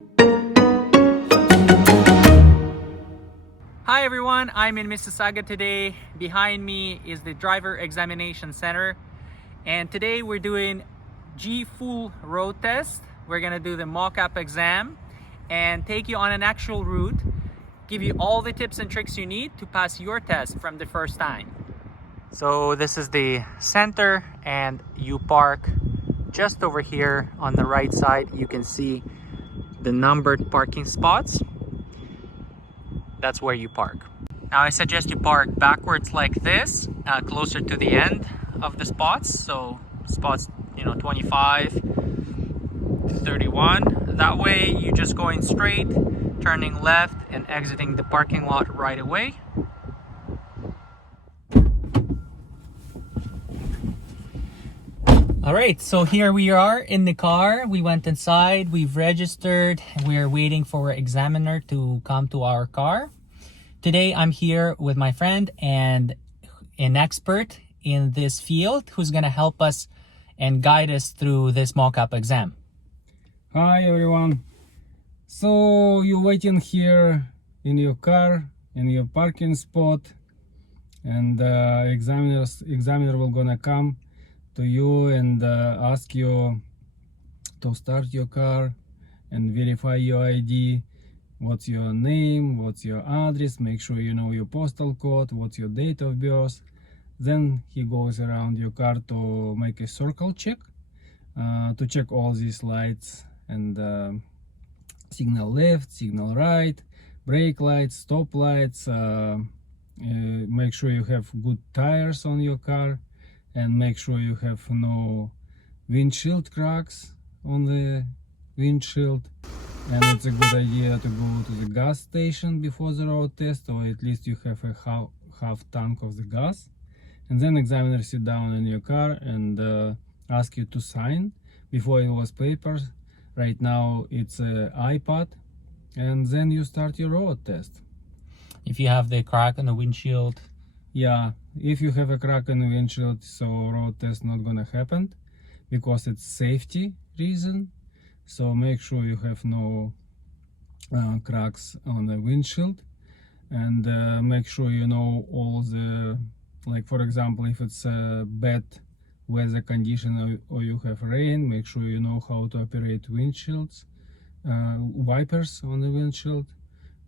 Hi everyone, I'm in Mississauga today. Behind me is the Driver Examination Center. And today we're doing G full road test. We're gonna do the mock-up exam and take you on an actual route, give you all the tips and tricks you need to pass your test from the first time. So this is the center and you park just over here on the right side. You can see the numbered parking spots. That's where you park. Now I suggest you park backwards like this, closer to the end of the spots. So spots, 25 to 31. That way you're just going straight, turning left and exiting the parking lot right away. All right, so here we are in the car. We went inside, we've registered, we are waiting for an examiner to come to our car. Today I'm here with my friend and an expert in this field who's gonna help us and guide us through this mock-up exam. Hi everyone. So you're waiting here in your car, in your parking spot, and examiner will gonna come to you and ask you to start your car and verify your ID. What's your name, what's your address, make sure you know your postal code, what's your date of birth. Then he goes around your car to make a circle check, to check all these lights and signal left, signal right, brake lights, stop lights, make sure you have good tires on your car, and make sure you have no windshield cracks on the windshield. And it's a good idea to go to the gas station before the road test, or at least you have a half tank of the gas. And then examiner sit down in your car and ask you to sign. Before it was papers, right now it's an iPad, and then you start your road test. If you have the crack on the windshield. Yeah, if you have a crack in the windshield, so road test not gonna happen because it's safety reason. So make sure you have no cracks on the windshield, and make sure you know all the, like for example, if it's a bad weather condition or you have rain, make sure you know how to operate windshields, wipers on the windshield.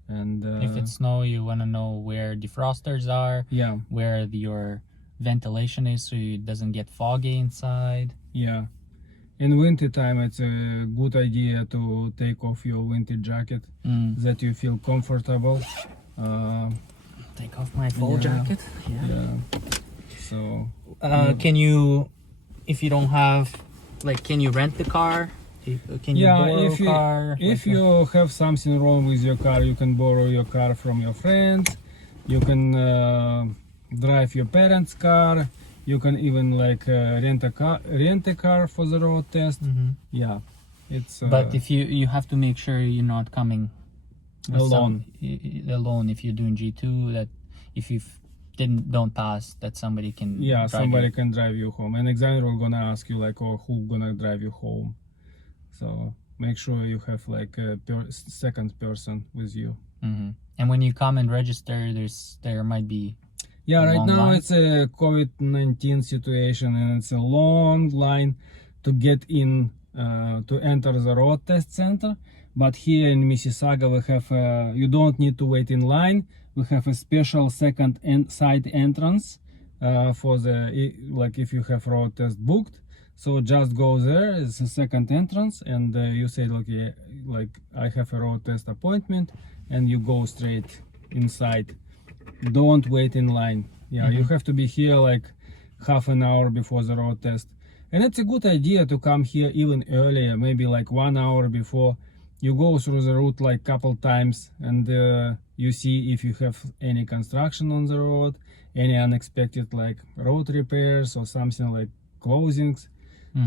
And if it's snow, you want to know where defrosters are, yeah, where your ventilation is so it doesn't get foggy inside. Yeah. In winter time, it's a good idea to take off your winter jacket, that you feel comfortable. Take off my full jacket. Yeah. So can you, if you don't have, like, can you rent the car? Can you borrow a car? If you have something wrong with your car, you can borrow your car from your friends. You can drive your parents' car. You can even rent a car for the road test. Yeah, it's. But if you have to make sure you're not coming alone. Alone if you're doing G2. That if you don't pass, that somebody can. Yeah, somebody you. can drive you home. And examiner will gonna ask you who gonna drive you home. So make sure you have a second person with you. And when you come and register, there might be. Yeah, right now line. It's a COVID-19 situation, and it's a long line to get in to enter the road test center. But here in Mississauga, we have you don't need to wait in line. We have a special second side entrance for the if you have road test booked. So just go there. It's a second entrance, and you say I have a road test appointment, and you go straight inside. Don't wait in line. Yeah, you have to be here half an hour before the road test. And it's a good idea to come here even earlier, maybe 1 hour before. You go through the route couple times, and you see if you have any construction on the road, any unexpected road repairs or something like closings.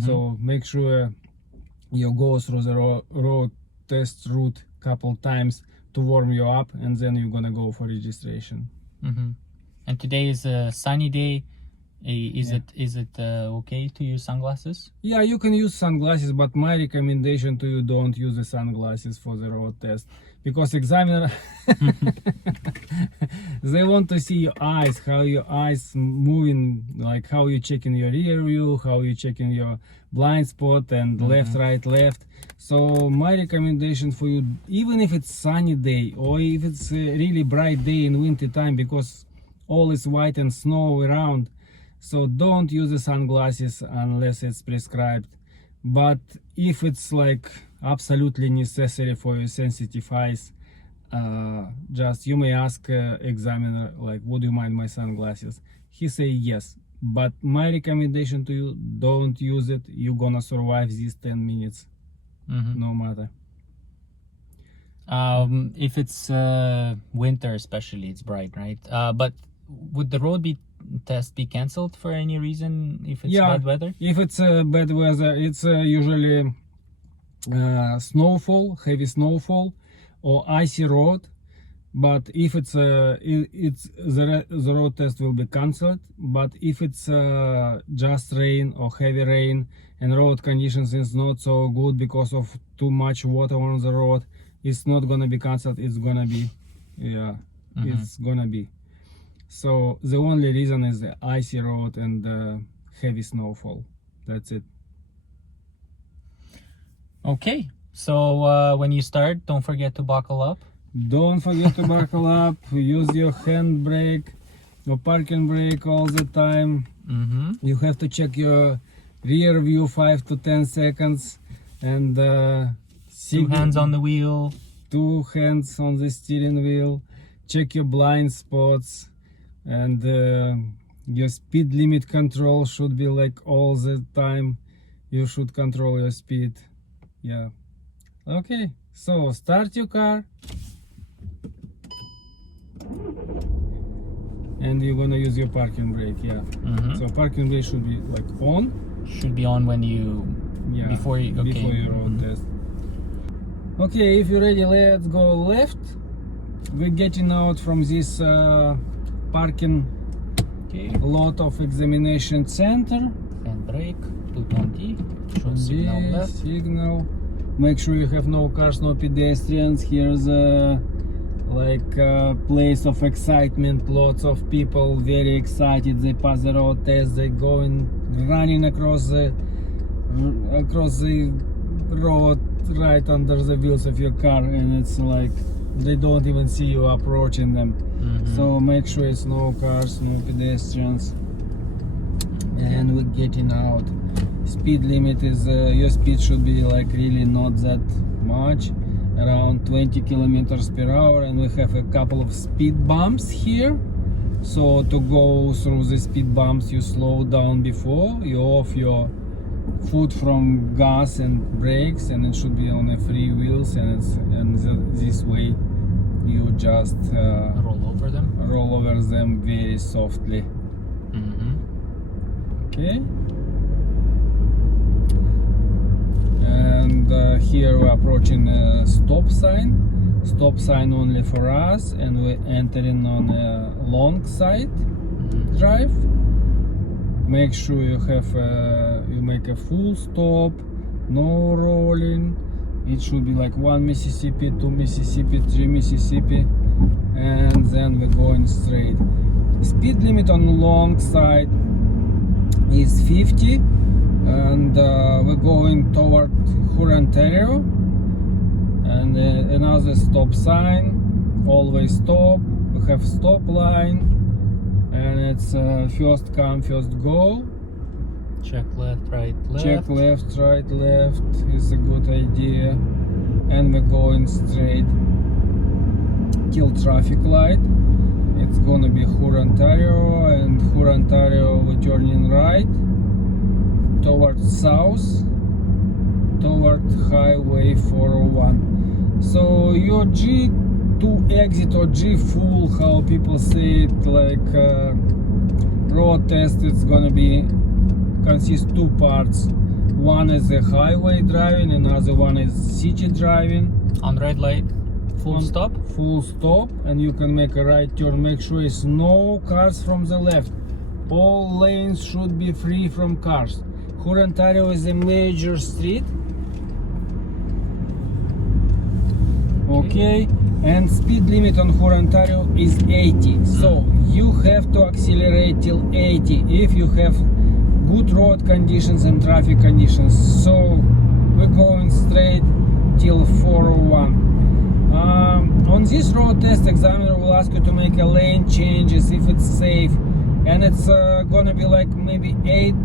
So make sure you go through the road test route couple times to warm you up, and then you're gonna go for registration. And today is a sunny day Is it okay to use sunglasses? Yeah, you can use sunglasses, but my recommendation to you, don't use the sunglasses for the road test, because examiner they want to see your eyes, how your eyes moving, like how you checking your rear view, how you checking your blind spot and left, right, left. So my recommendation for you, even if it's sunny day or if it's a really bright day in winter time, because all is white and snow around, so don't use the sunglasses unless it's prescribed. But if it's like absolutely necessary for your sensitive eyes, just you may ask examiner, like, would you mind my sunglasses? He say yes, but my recommendation to you, don't use it. You're gonna survive these 10 minutes no matter. If it's winter especially, it's bright, right? But would the road test be cancelled for any reason if it's bad weather? If it's bad weather, it's usually snowfall, heavy snowfall or icy road. But if it's the road test will be cancelled. But if it's just rain or heavy rain and road conditions is not so good because of too much water on the road, it's not gonna be cancelled. It's gonna be, it's gonna be. So the only reason is the icy road and heavy snowfall. That's it. Okay, so when you start, don't forget to buckle up. Don't forget to buckle up. Use your handbrake or parking brake all the time. You have to check your rear view 5 to 10 seconds and 2 hands on the wheel. 2 hands on the steering wheel. Check your blind spots. And your speed limit control should be like all the time. You should control your speed. Yeah. Okay, so start your car. And you're gonna use your parking brake, So parking brake should be like on. Should be on when you, before you road test. Okay, if you're ready, let's go left. We're getting out from this parking lot of examination center. And brake, 220, show signal left. Signal. Make sure you have no cars, no pedestrians. Here's a place of excitement. Lots of people very excited. They pass the road test. They going running across the road right under the wheels of your car, and it's like they don't even see you approaching them. So make sure it's no cars, no pedestrians. And we're getting out. Speed limit is your speed should be like really not that much, around 20 kilometers per hour, and we have a couple of speed bumps here. So to go through the speed bumps, you slow down before you off your foot from gas and brakes, and it should be on the free wheels, and this way you just roll over them very softly. Okay, and here we're approaching a stop sign only for us, and we're entering on a long side drive. Make sure you have you make a full stop, no rolling. It should be like 1 Mississippi, 2 Mississippi, 3 Mississippi, and then we're going straight. Speed limit on the long side is 50, and we're going toward Ontario. And another stop sign, always stop. We have stop line, and it's first come, first go. Check left, right, left. Check left, right, left is a good idea. And we're going straight till traffic light. It's gonna be Ontario, and Ontario we're turning right towards south, toward Highway 401. So your G2 exit or G full, how people say it, like road test, it's gonna be consist 2 parts. One is the highway driving, another one is city driving. On red light, full stop? Full stop, and you can make a right turn. Make sure it's no cars from the left. all lanes should be free from cars. Ontario is a major street. Okay, and speed limit on Ontario is 80. So you have to accelerate till 80 if you have good road conditions and traffic conditions. So we're going straight till 401. On this road test, examiner will ask you to make a lane changes if it's safe, and it's gonna be like maybe 8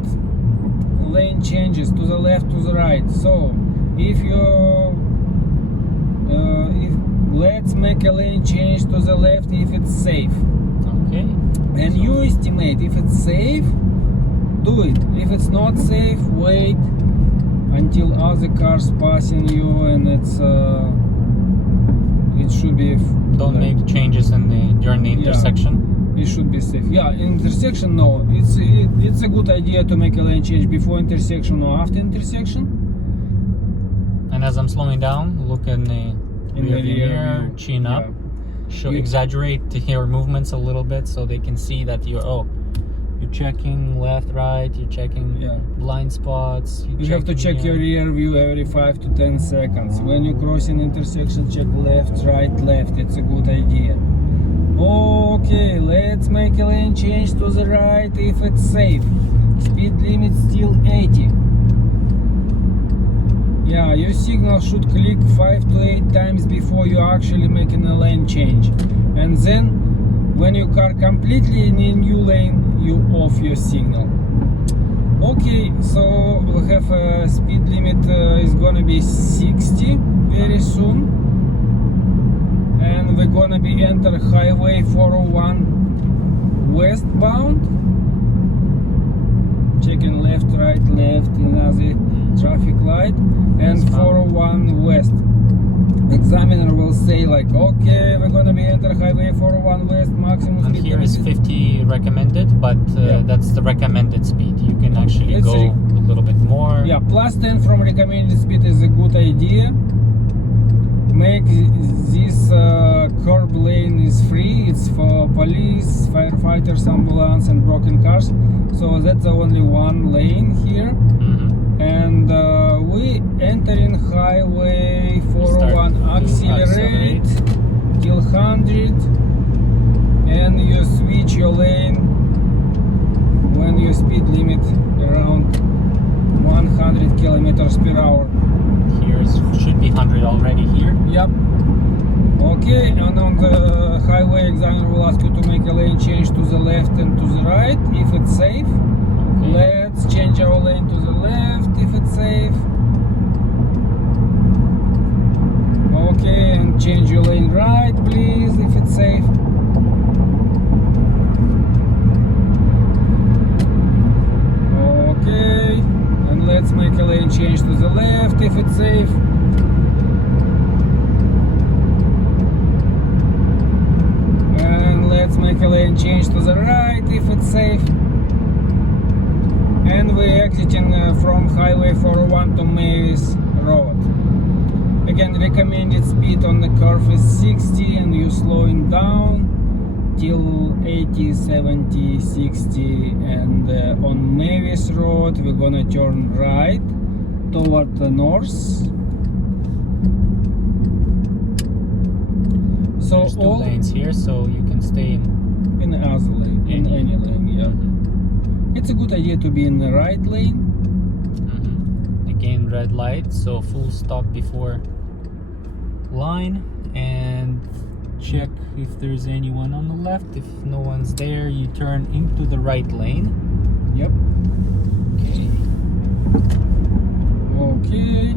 lane changes to the left, to the right. So if let's make a lane change to the left if it's safe. Okay. And you estimate if it's safe, do it. If it's not safe, wait until other cars passing you, and it should be. Don't make changes during the intersection. It should be safe. Yeah, intersection, no. It's a good idea to make a lane change before intersection or after intersection. And as I'm slowing down, look in the rear view mirror, chin up. Exaggerate your movements a little bit so they can see that you're checking left, right, you're checking blind spots. You have to check your rear view every 5 to 10 seconds. When you cross an intersection, check left, right, left. It's a good idea. Okay, let's make a lane change to the right if it's safe. Speed limit still 80. Yeah, your signal should click 5 to 8 times before you actually making a lane change. And then when your car completely in a new lane, you off your signal. Okay, so we have a speed limit is gonna be 60 very soon. And we're gonna be enter highway 401 westbound. Checking left, right, left, another traffic light, and 401 west. Examiner will say like, okay, we're gonna be enter highway 401 west, maximum and speed here is 50 recommended, but that's the recommended speed. You can actually go a little bit more. Yeah, plus 10 from recommended speed is a good idea. Make this curb lane is free. It's for police, firefighters, ambulance, and broken cars. So that's the only one lane here. And we entering highway 401. Accelerate till 100, and you switch your lane when your speed limit around 100 kilometers per hour. Here should be 100 already here. Yep. Okay, and on the highway, examiner will ask you to make a lane change to the left and to the right if it's safe. Okay. Let's change our lane to the left if it's safe. Okay, and change your lane right, please, if it's safe. Okay, and let's make a lane change to the left if it's safe. And let's make a lane change to the right if it's safe. And we're exiting from highway 401 to Mavis Road. Again, recommended speed on the curve is 60, and you're slowing down till 80, 70, 60, and on Mavis Road we're gonna turn right toward the north. So there's two lanes here, so you can stay in the other lane, in any lane, yeah. It's a good idea to be in the right lane. Again, red light, so full stop before line, and check if there's anyone on the left. If no one's there, you turn into the right lane. Yep. Okay,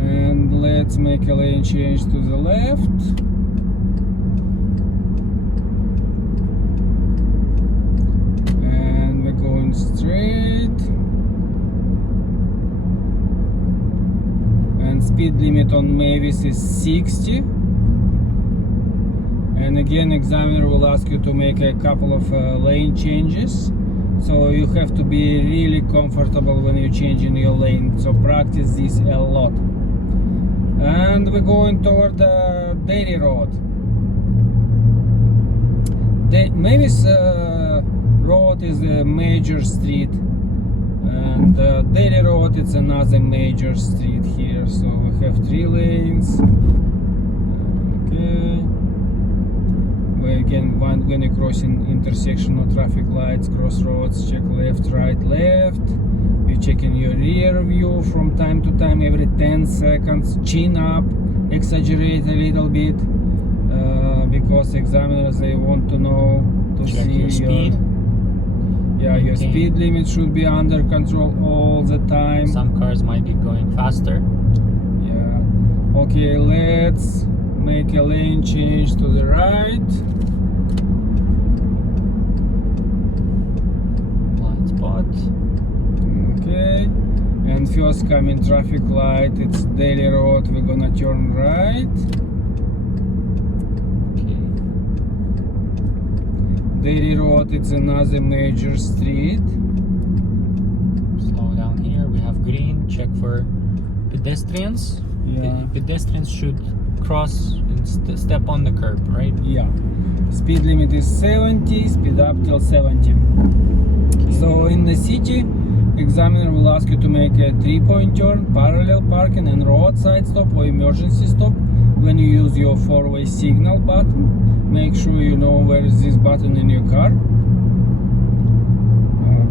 and let's make a lane change to the left. And we're going straight. And speed limit on Mavis is 60. And again, examiner will ask you to make a couple of lane changes. So you have to be really comfortable when you're changing your lane. So practice this a lot. And we're going toward the Dairy Road. The Mavis road is a major street, and daily road it's another major street here. So we have 3 lanes. Okay. Again, when you cross in intersection of traffic lights, crossroads, check left, right, left. You're checking your rear view from time to time, every 10 seconds. Chin up, exaggerate a little bit, because examiners, they want to know to Check see your speed. Your speed limit should be under control all the time. Some cars might be going faster. Yeah. Okay, let's make a lane change to the right. Blind spot. Okay. And first coming traffic light, it's daily road, we're gonna turn right. Okay. Daily road, it's another major street. Slow down here. We have green. Check for pedestrians. Yeah. Pedestrians should cross and step on the curb, right? Yeah. Speed limit is 70, speed up till 70. So in the city, examiner will ask you to make a 3-point turn, parallel parking and roadside stop or emergency stop. When you use your 4-way signal button, make sure you know where is this button in your car.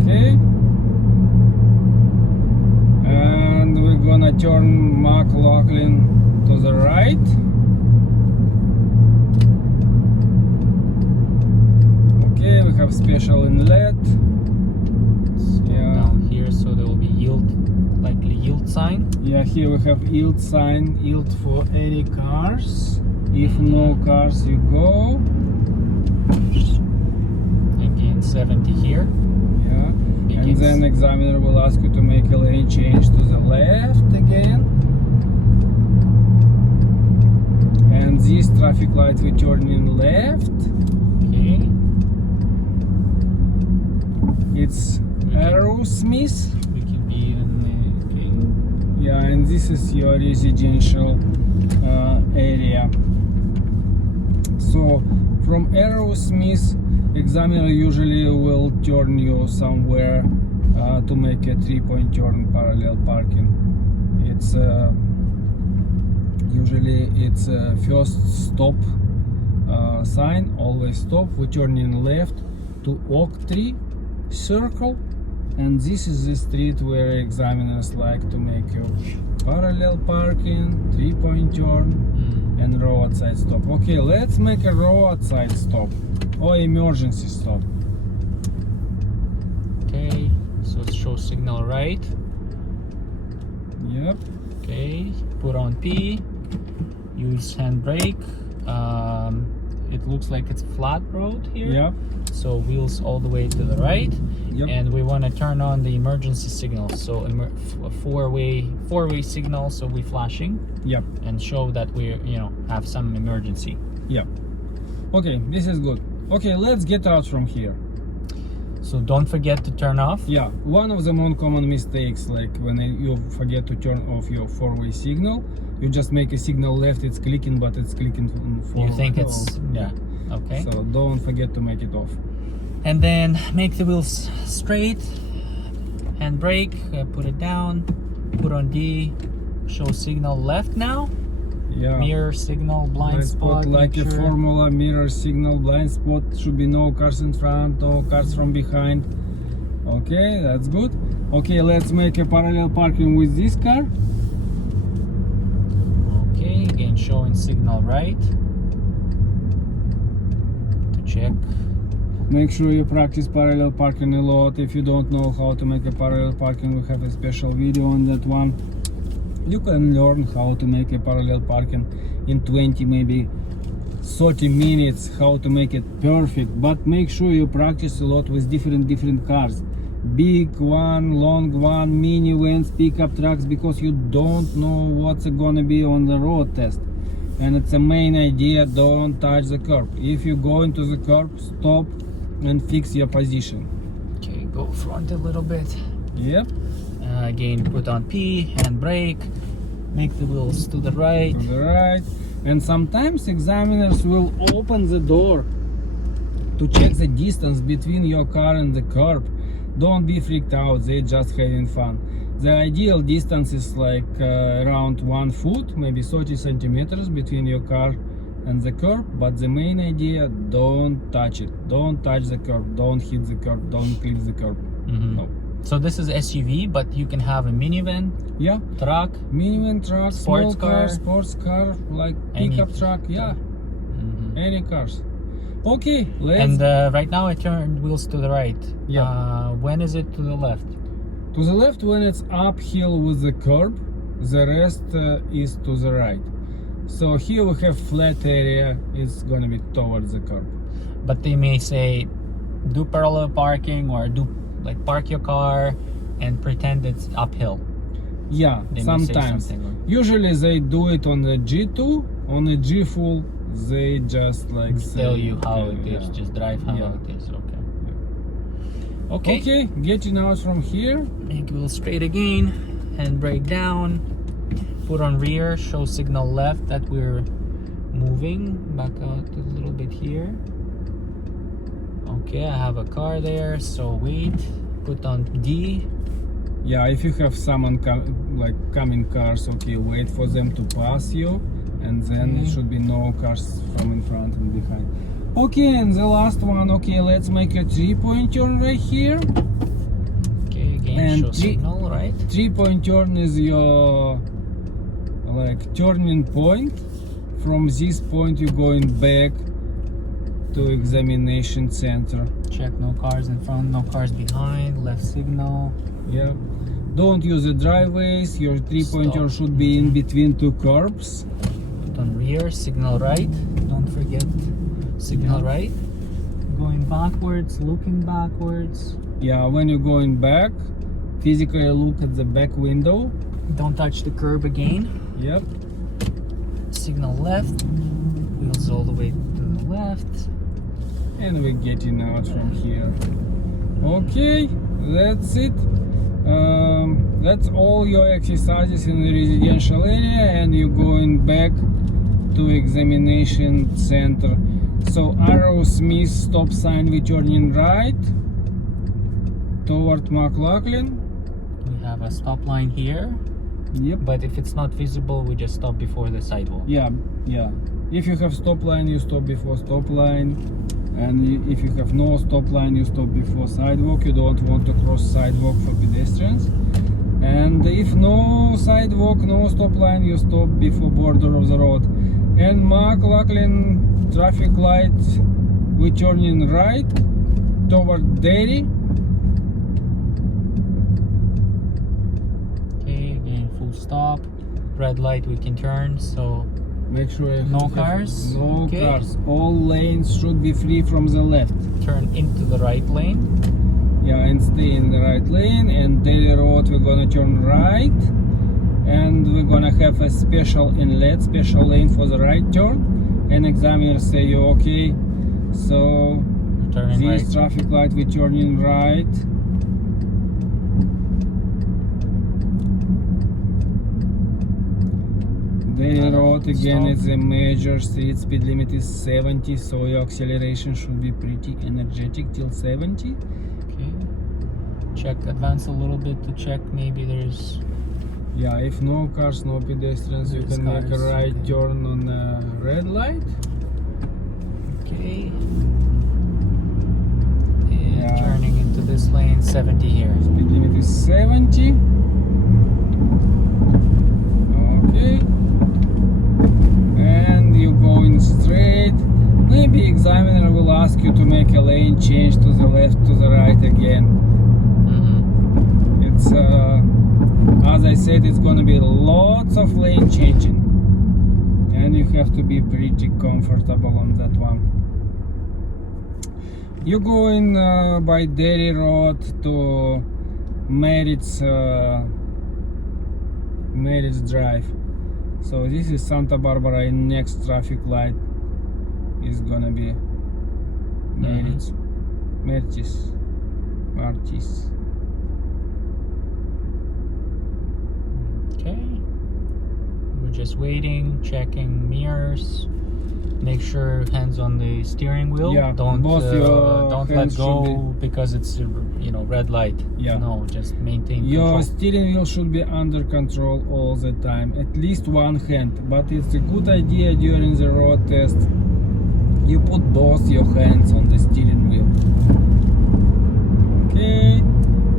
Okay. And we're gonna turn McLaughlin to the right. Okay, we have special inlet. Down here, so there will be likely yield sign. Yeah, here we have yield sign, yield for any cars. If no cars, you go. Again, 70 here. Yeah, and Begins. then examiner will ask you to make a lane change to the left again. And this traffic light we turn in left. Okay. It's Aerosmith. We can be in Yeah, and this is your residential area. So from Aerosmith, examiner usually will turn you somewhere to make a 3-point turn, parallel parking. It's usually it's first stop sign, always stop. We turn in left to Oak Tree Circle, and this is the street where examiners like to make you parallel parking, 3-point turn, and roadside stop. Okay, let's make a roadside stop or emergency stop. Okay, so it shows signal right. Yep. Okay, put on P, use handbrake. It looks like it's flat road here. Yep. So wheels all the way to the right. Yep. And we want to turn on the emergency signal. So a four-way signal. So we're flashing. Yep. And show that we have some emergency. Yep. Okay, this is good. Okay, let's get out from here. So don't forget to turn off. Yeah, one of the more common mistakes, like when you forget to turn off your 4-way signal, you just make a signal left, it's clicking, but it's clicking forward. You think it's okay. So don't forget to make it off. And then make the wheels straight. Handbrake, put it down, put on D, show signal left now. Yeah. Mirror signal, blind spot. like make a sure. formula, mirror signal, blind spot, should be no cars in front, no cars from behind. Okay, that's good. Okay, let's make a parallel parking with this car. Okay, again showing signal right. To check. Make sure you practice parallel parking a lot. If you don't know how to make a parallel parking, we have a special video on that one. You can learn how to make a parallel parking in 20, maybe 30 minutes, how to make it perfect. But make sure you practice a lot with different cars. Big one, long one, mini vans, pickup trucks, because you don't know what's gonna be on the road test. And it's a main idea, don't touch the curb. If you go into the curb, stop and fix your position. Okay, go front a little bit. Yep. Again, put on P, handbrake, make the wheels to the right. To the right. And sometimes examiners will open the door to check the distance between your car and the curb. Don't be freaked out, they're just having fun. The ideal distance is like around 1 foot, maybe 30 centimeters between your car and the curb, but the main idea, don't touch it. Don't touch the curb, don't hit the curb, don't clip the curb. No. So this is SUV, but you can have a minivan, Yeah, truck, minivan, truck, Sports small car, car. sports car, like pickup Any- truck, yeah, any cars. Okay, let's. And right now I turned wheels to the right. Yeah. When is it to the left? To the left when it's uphill with the curb, the rest is to the right. So here we have flat area, it's gonna be towards the curb. But they may say, do parallel parking or do like park your car and pretend it's uphill. Yeah, They may say sometimes. something like- Usually they do it on the G2, on the G full, they just like Tell you how it yeah. is. Just drive how Yeah. it is. Okay. Okay. Okay, getting out from here. Make wheel straight again. Handbrake down. Put on rear. Show signal left that we're moving. Back out a little bit here. Okay, I have a car there. So wait. Put on D. Yeah, if you have someone coming cars, okay, wait for them to pass you, and then it should be no cars from in front and behind. Okay, and the last one, okay, let's make a 3-point turn right here. Okay, again And show signal, right? 3-point turn is your like turning point. From this point you're going back to examination center. Check no cars in front, no cars behind. Left signal. Yeah. Don't use the driveways. Your 3-point turn should be in between two curbs. Put on rear, signal right. Don't forget signal right. Going backwards, looking backwards. Yeah, when you're going back, physically look at the back window. Don't touch the curb again. Yep. Signal left. Wheels all the way to the left. And we're getting out from here. Okay, that's it. That's all your exercises in the residential area, and you're going back to examination center. So Arrowsmith stop sign, we turning right toward McLaughlin. We have a stop line here, Yep. but if it's not visible, we just stop before the sidewalk. Yeah. If you have stop line, you stop before stop line, and if you have no stop line, you stop before sidewalk. You don't want to cross sidewalk for pedestrians. And if no sidewalk, no stop line, you stop before border of the road. And McLaughlin traffic light, we turning right toward Dairy. Okay, again full stop. Red light we can turn, so Make sure you No have cars? No Okay. cars. All lanes should be free from the left. turn into the right lane. Yeah, and stay in the right lane. And Daily Road, we're gonna turn right, and we're gonna have a special inlet, special lane for the right turn. And examiner say you okay. So Turning this right. traffic light, we turning right. Daily Road again Stop. is a major street, speed limit is 70, so your acceleration should be pretty energetic till 70. Okay. Check, advance a little bit to check maybe there's Yeah, if no cars, no pedestrians, you There's can make a cars, right okay. turn on a red light. okay. And Yeah. turning into this lane, 70 here. Speed limit is 70. Okay. And you going straight. Maybe examiner will ask you to make a lane change to the left, to the right again. It's as I said, it's gonna be lots of lane changing, and you have to be pretty comfortable on that one. You're going by Dairy Road to Merit's Drive. So this is Santa Barbara, and next traffic light is gonna be Merit's. Okay. We're just waiting, checking mirrors. Make sure hands on the steering wheel. Yeah, Don't both your don't let hands go should because it's red light. Yeah. No, just maintain Your control. steering wheel should be under control all the time, at least one hand. But it's a good idea during the road test you put both your hands on the steering wheel. Okay,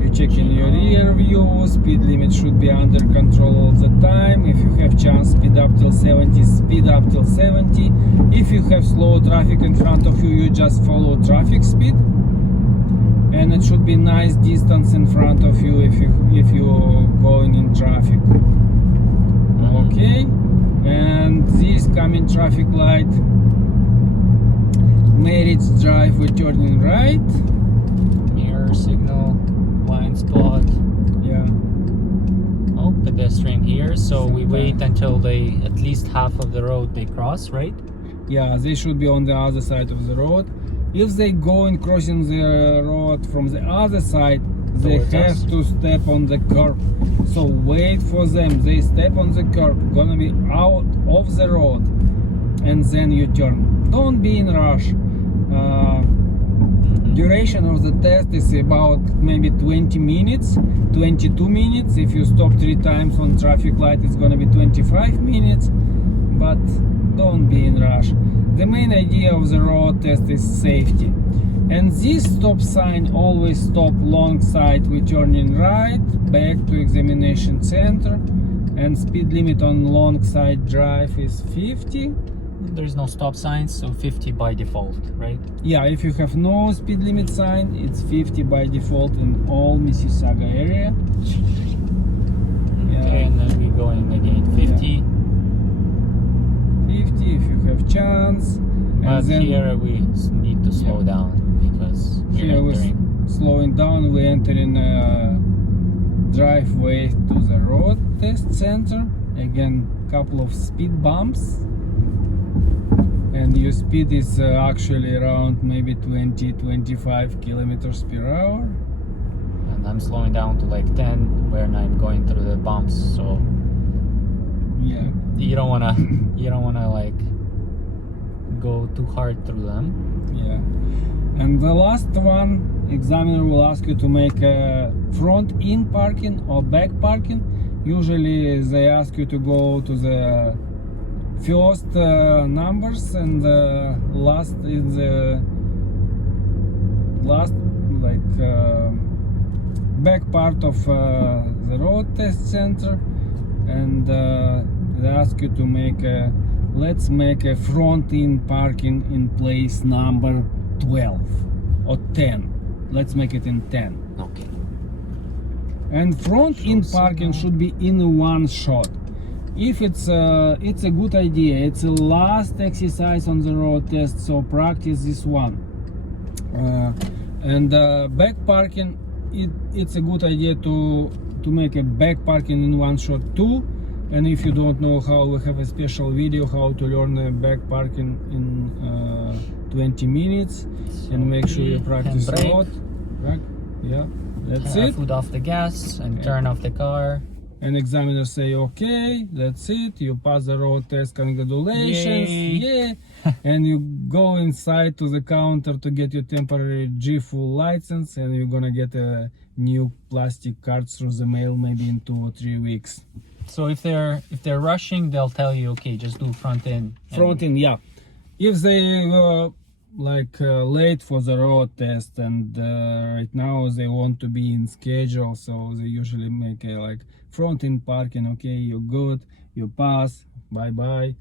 you're checking your rear view. Speed limit should be under control all the time. If you have chance, speed up till 70, speed up till 70. If you have slow traffic in front of you, you just follow traffic speed. And it should be nice distance in front of you if you're going in traffic. Okay, and this coming traffic light, Marriage Drive, we're turning right. Mirror signal, blind spot. Yeah. Oh, pedestrian here. So we wait Sometimes. until they at least half of the road they cross, right? Yeah, they should be on the other side of the road. If they go and crossing the road from the other side, they Towards have us. to step on the curb. So wait for them. They step on the curb, gonna be out of the road, and then you turn. Don't be in rush. Duration of the test is about maybe 20 minutes, 22 minutes. If you stop 3 times on traffic light, it's gonna be 25 minutes. But don't be in rush. The main idea of the road test is safety. And this stop sign always stop long side. We turning right, back to examination center. And speed limit on long side drive is 50. There's no stop signs, so 50 by default, right? Yeah, if you have no speed limit sign, it's 50 by default in all Mississauga area. Okay, and then we going again 50. 50 if you have chance. But And then here we need to slow down because here we're we're entering. slowing down. We entering a driveway to the road test center. Again, couple of speed bumps. And your speed is actually around maybe 20-25 kilometers per hour. And I'm slowing down to like 10 when I'm going through the bumps. So Yeah. you don't wanna like go too hard through them. Yeah. And the last one, examiner will ask you to make a front in parking or back parking. Usually they ask you to go to the first numbers and last in the last back part of the road test center, and they ask you to make let's make a front in parking in place number 12 or 10. Let's make it in 10. Okay. And front in Show parking signal. should be in one shot. If it's a good idea, it's a last exercise on the road test, so practice this one. And back parking, it's a good idea to make a back parking in one shot too. And if you don't know how, we have a special video how to learn a back parking in 20 minutes. So And make sure you hand practice a brake, lot. Back. Yeah, that's it. Foot off the gas and turn off the car. And examiner say, okay, that's it, you pass the road test, congratulations, Yay. yeah. And you go inside to the counter to get your temporary G full license, and you're gonna get a new plastic card through the mail maybe in 2 or 3 weeks. So if they're rushing, they'll tell you, okay, just do front end. Front end, yeah. If they late for the road test and right now they want to be in schedule, so they usually make a front end parking. Okay, you're good, you pass, bye bye,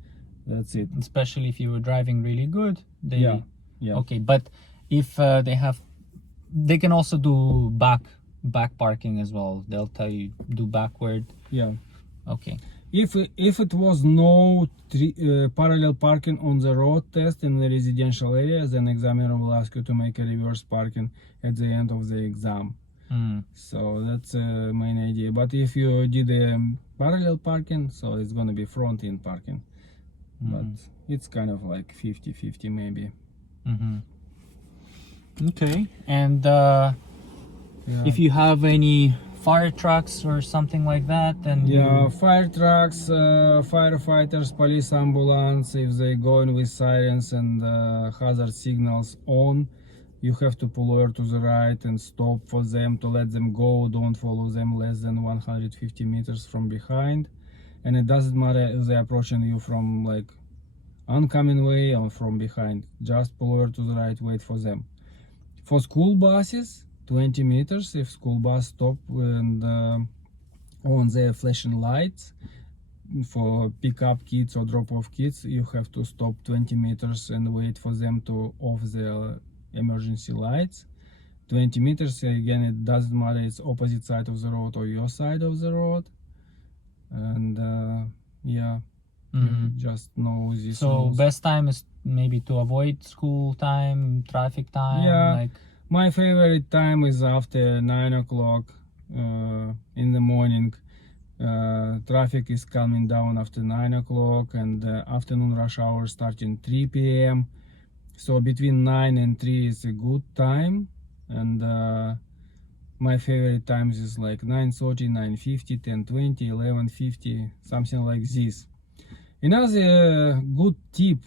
that's it. Especially if you were driving really good. Yeah. Okay, but if they can also do back parking as well. They'll tell you do backward. Yeah. Okay. If it was no parallel parking on the road test in the residential area, then examiner will ask you to make a reverse parking at the end of the exam. So that's the main idea. But if you did a parallel parking, so it's gonna be front end parking. But it's kind of like 50-50 maybe. Okay. And Yeah. if you have any fire trucks or something like that, then Yeah, fire trucks, firefighters, police ambulance, if they going with sirens and hazard signals on, you have to pull over to the right and stop for them to let them go. Don't follow them less than 150 meters from behind. And it doesn't matter if they're approaching you from like oncoming way or from behind. Just pull over to the right, wait for them. For school buses, 20 meters if school bus stop and on their flashing lights. For pick up kids or drop off kids, you have to stop 20 meters and wait for them to off their emergency lights. 20 meters, again, it doesn't matter, it's opposite side of the road or your side of the road. And yeah, you just know this. So rules. best time is maybe to avoid school time, traffic time. Yeah. Like, My favorite time is after 9 o'clock in the morning. Traffic is calming down after 9 o'clock, and afternoon rush hour starting 3 p.m. So between 9 and 3 is a good time. And my favorite times is like 9:30, 9:50, 10:20, 11:50, something like this. Another good tip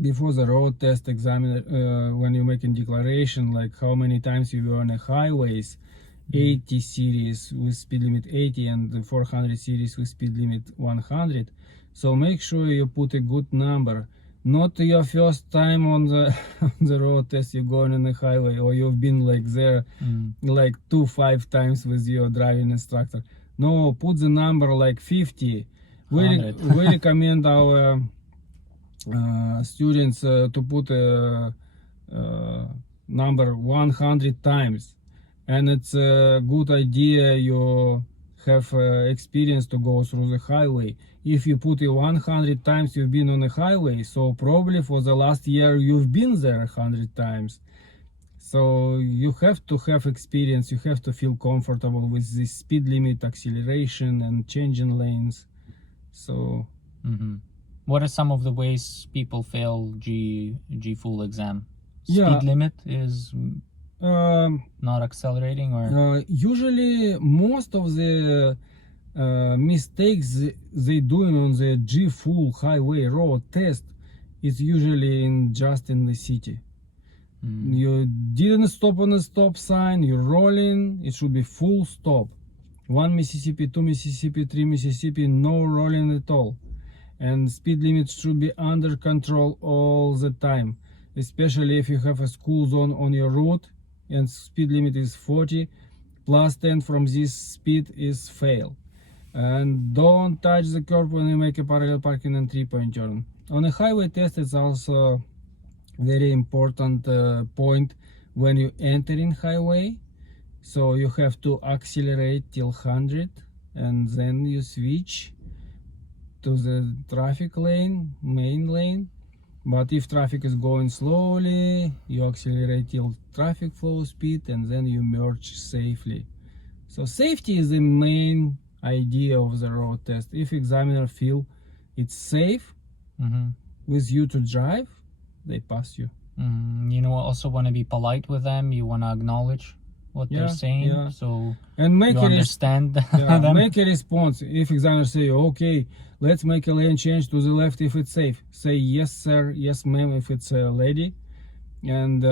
before the road test examiner, when you make a declaration, like how many times you were on a highways, 80 series with speed limit 80 and the 400 series with speed limit 100. So make sure you put a good number. Not your first time on the on the road test you're going on the highway, or you've been like there like 5 times with your driving instructor. No, put the number like 50. We recommend our students to put a number 100 times, and it's a good idea you have experience to go through the highway. If you put it 100 times you've been on the highway, so probably for the last year you've been there 100 times. So you have to have experience, you have to feel comfortable with the speed limit, acceleration and changing lanes. So what are some of the ways people fail G full exam? Yeah. Speed limit is not accelerating, or usually most of the mistakes they doing on the G full highway road test is usually just in the city. You didn't stop on a stop sign, you're rolling, it should be full stop. 1 Mississippi, 2 Mississippi, 3 Mississippi, no rolling at all. And speed limit should be under control all the time, especially if you have a school zone on your route and speed limit is 40, plus 10 from this speed is fail. And don't touch the curb when you make a parallel parking and 3-point turn. On a highway test, it's also very important point when you enter in highway. So you have to accelerate till 100 and then you switch to the traffic lane, main lane. But if traffic is going slowly, you accelerate till traffic flow speed and then you merge safely. So safety is the main idea of the road test. If examiner feel it's safe with you to drive, they pass you. You know, also want to be polite with them. You want to acknowledge what they're saying, so and make you understand them. Make a response. If examiner say, okay, let's make a lane change to the left if it's safe, say yes sir, yes ma'am if it's a lady. And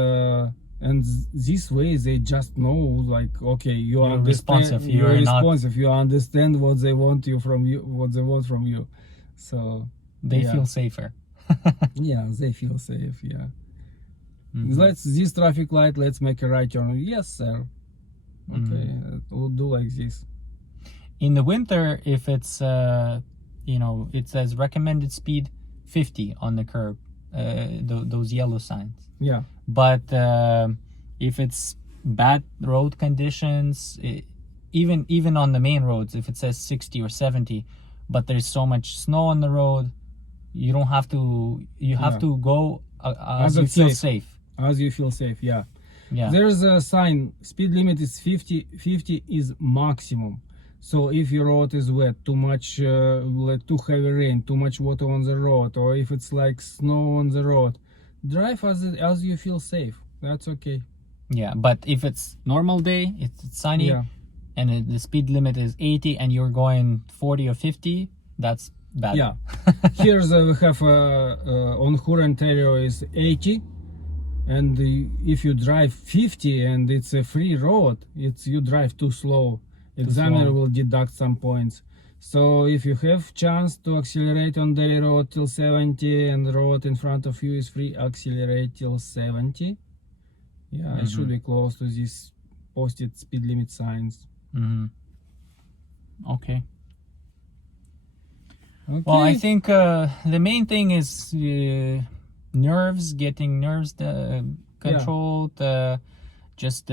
this way they just know, like, okay, you're responsive, you're responsive, you understand what they want from you, so they feel safer. Yeah, they feel safe. This traffic light, let's make a right turn. Yes sir. Okay, we'll do like this. In the winter, if it's you know, it says recommended speed 50 on the curb, those yellow signs. Yeah. But if it's bad road conditions, even on the main roads, if it says 60 or 70, but there's so much snow on the road, you don't have to. You have to go as you feel safe. As you feel safe, yeah. Yeah. There's a sign, speed limit is 50, 50 is maximum. So if your road is wet, too much, like too heavy rain, too much water on the road, or if it's like snow on the road, drive as you feel safe. That's okay. Yeah, but if it's normal day, it's sunny, and the speed limit is 80 and you're going 40 or 50, that's bad. Yeah. Here's we have on current area is 80, and if you drive 50 and it's a free road, you drive too slow. Examiner will deduct some points. So if you have chance to accelerate on daily road till 70 and the road in front of you is free, accelerate till 70. Yeah, it should be close to these posted speed limit signs. Okay. Well, I think the main thing is nerves, getting nerves controlled, just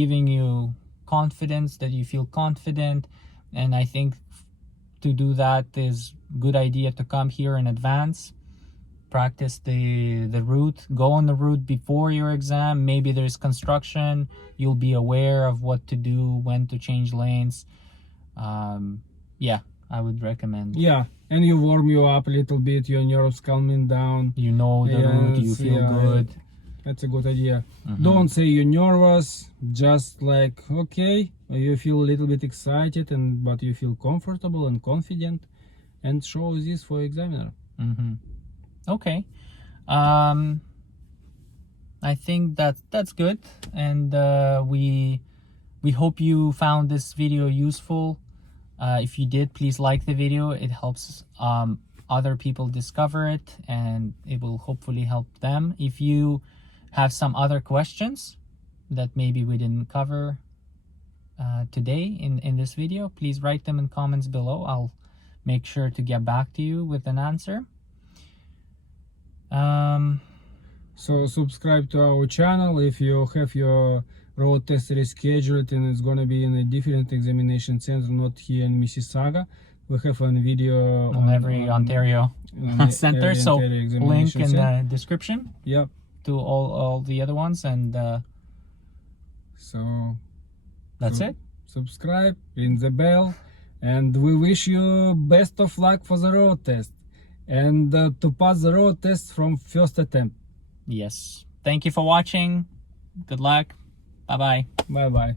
giving you confidence, that you feel confident. And I think to do that is good idea to come here in advance, practice the route, go on the route before your exam. Maybe there's construction, you'll be aware of what to do, when to change lanes. Yeah, I would recommend. Yeah, and you warm you up a little bit, your nerves calming down. You know the route, you feel good. That's a good idea. Don't say you're nervous, just like, okay, you feel a little bit excited, but you feel comfortable and confident, and show this for examiner. Okay. I think that's good, and we hope you found this video useful. If you did, please like the video. It helps other people discover it, and it will hopefully help them. If you have some other questions that maybe we didn't cover today in this video, please write them in comments below. I'll make sure to get back to you with an answer. So subscribe to our channel if you have your road test rescheduled and it's going to be in a different examination center, not here in Mississauga. We have a video on every Ontario center, so link in the description. Yep. To all the other ones, and so that's it. Subscribe, ring the bell, and we wish you best of luck for the road test and to pass the road test from first attempt. Yes. Thank you for watching. Good luck. Bye bye. Bye bye.